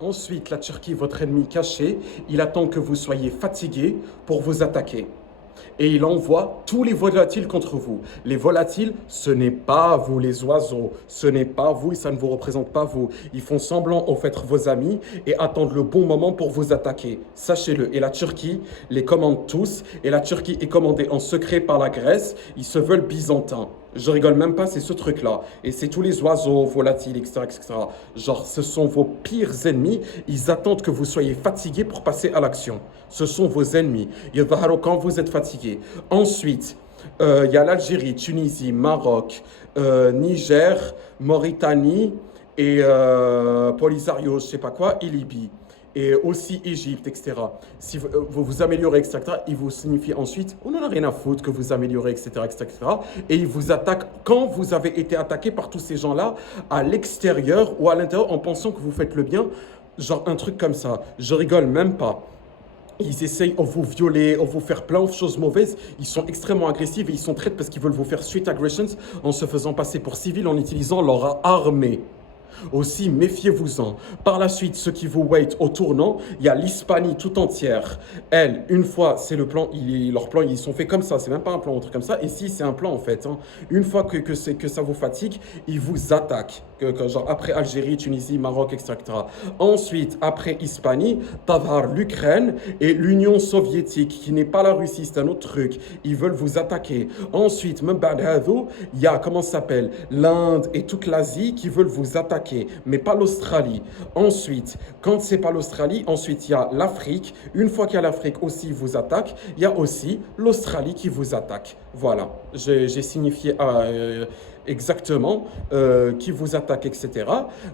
Ensuite, la Turquie, votre ennemi caché, il attend que vous soyez fatigué pour vous attaquer. Et il envoie tous les volatiles contre vous. Les volatiles, ce n'est pas vous les oiseaux, ce n'est pas vous et ça ne vous représente pas vous. Ils font semblant au fait vos amis et attendent le bon moment pour vous attaquer. Sachez-le. Et la Turquie les commande tous. Et la Turquie est commandée en secret par la Grèce. Ils se veulent byzantins. Je rigole même pas, c'est ce truc-là. Et c'est tous les oiseaux, volatiles, etc., etc. Genre, ce sont vos pires ennemis. Ils attendent que vous soyez fatigué pour passer à l'action. Ce sont vos ennemis. Quand vous êtes fatigué. Ensuite, il y a l'Algérie, Tunisie, Maroc, Niger, Mauritanie et Polisario, je ne sais pas quoi, et Libye. Et aussi Égypte, etc. Si vous vous améliorez, etc., il vous signifie ensuite, on n'en a rien à foutre que vous améliorez, etc., etc., etc. Et il vous attaque quand vous avez été attaqué par tous ces gens-là, à l'extérieur ou à l'intérieur, en pensant que vous faites le bien. Genre un truc comme ça. Je rigole même pas. Ils essayent de vous violer, de vous faire plein de choses mauvaises. Ils sont extrêmement agressifs et ils sont traites parce qu'ils veulent vous faire street aggressions en se faisant passer pour civils en utilisant leur armée. Aussi, méfiez-vous-en. Par la suite, ceux qui vous wait au tournant, il y a l'Hispanie tout entière. Elle, une fois, c'est le plan, leurs plans, ils sont faits comme ça. C'est même pas un plan, un truc comme ça. Et si, c'est un plan en fait. Hein. Une fois que ça vous fatigue, ils vous attaquent. Genre après Algérie, Tunisie, Maroc, etc. Ensuite, après Hispanie, t'as l'Ukraine et l'Union soviétique, qui n'est pas la Russie, c'est un autre truc. Ils veulent vous attaquer. Ensuite, même il y a, comment ça s'appelle, l'Inde et toute l'Asie qui veulent vous attaquer, mais pas l'Australie. Ensuite, quand c'est pas l'Australie, ensuite il y a l'Afrique. Une fois qu'il y a l'Afrique aussi vous attaque, il y a aussi l'Australie qui vous attaque. Voilà, j'ai signifié exactement qui vous attaque, etc.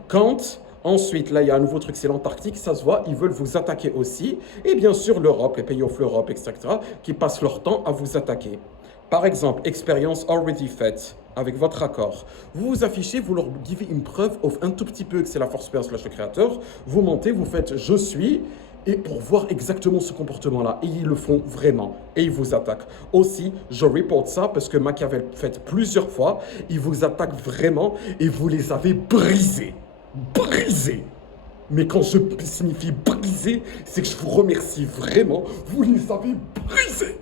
Quand ensuite, là, il y a un nouveau truc, c'est l'Antarctique, ça se voit, ils veulent vous attaquer aussi. Et bien sûr, l'Europe, les pays of l'Europe, etc., qui passent leur temps à vous attaquer. Par exemple, expérience already faite, avec votre accord. Vous vous affichez, vous leur givez une preuve, un tout petit peu que c'est la force père slash le créateur. Vous mentez, vous faites je suis, et pour voir exactement ce comportement-là. Et ils le font vraiment. Et ils vous attaquent. Aussi, je reporte ça parce que Machiavel fait plusieurs fois. Ils vous attaquent vraiment et vous les avez brisés. Brisés. Mais quand je signifie briser, c'est que je vous remercie vraiment. Vous les avez brisés.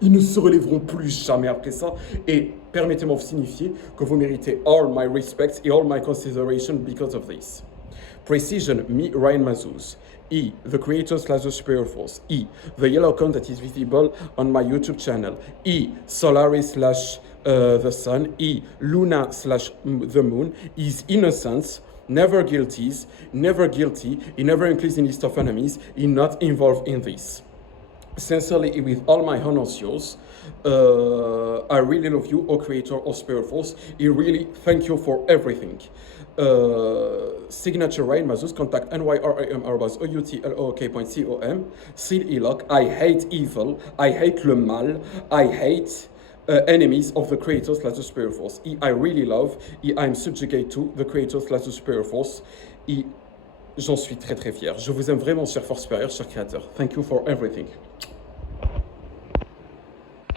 Ils ne se relèveront plus jamais après ça. Et permettez-moi de signifier que vous méritez all my respect et all my consideration because of this. Precision, me, Ryan Mazuz. E, the creator slash the superior force. E, the yellow icon that is visible on my YouTube channel. E, Solaris slash the sun. E, Luna slash the moon. Is innocence. Never guilty, he never includes in list of enemies, he not involved in this. Sincerely, with all my honors yours, I really love you, O Creator, O Spirit Force. I really thank you for everything. Signature Rain Mazus, contact nyrim@outlook.com. Seal Eloc, I hate evil, I hate le mal, I hate enemies of the Creator slash the Spirit Force. I really love, I'm subjugate to the Creator slash the Spirit Force. J'en suis très très fier. Je vous aime vraiment, cher Force supérieure, cher Créateur. Thank you for everything.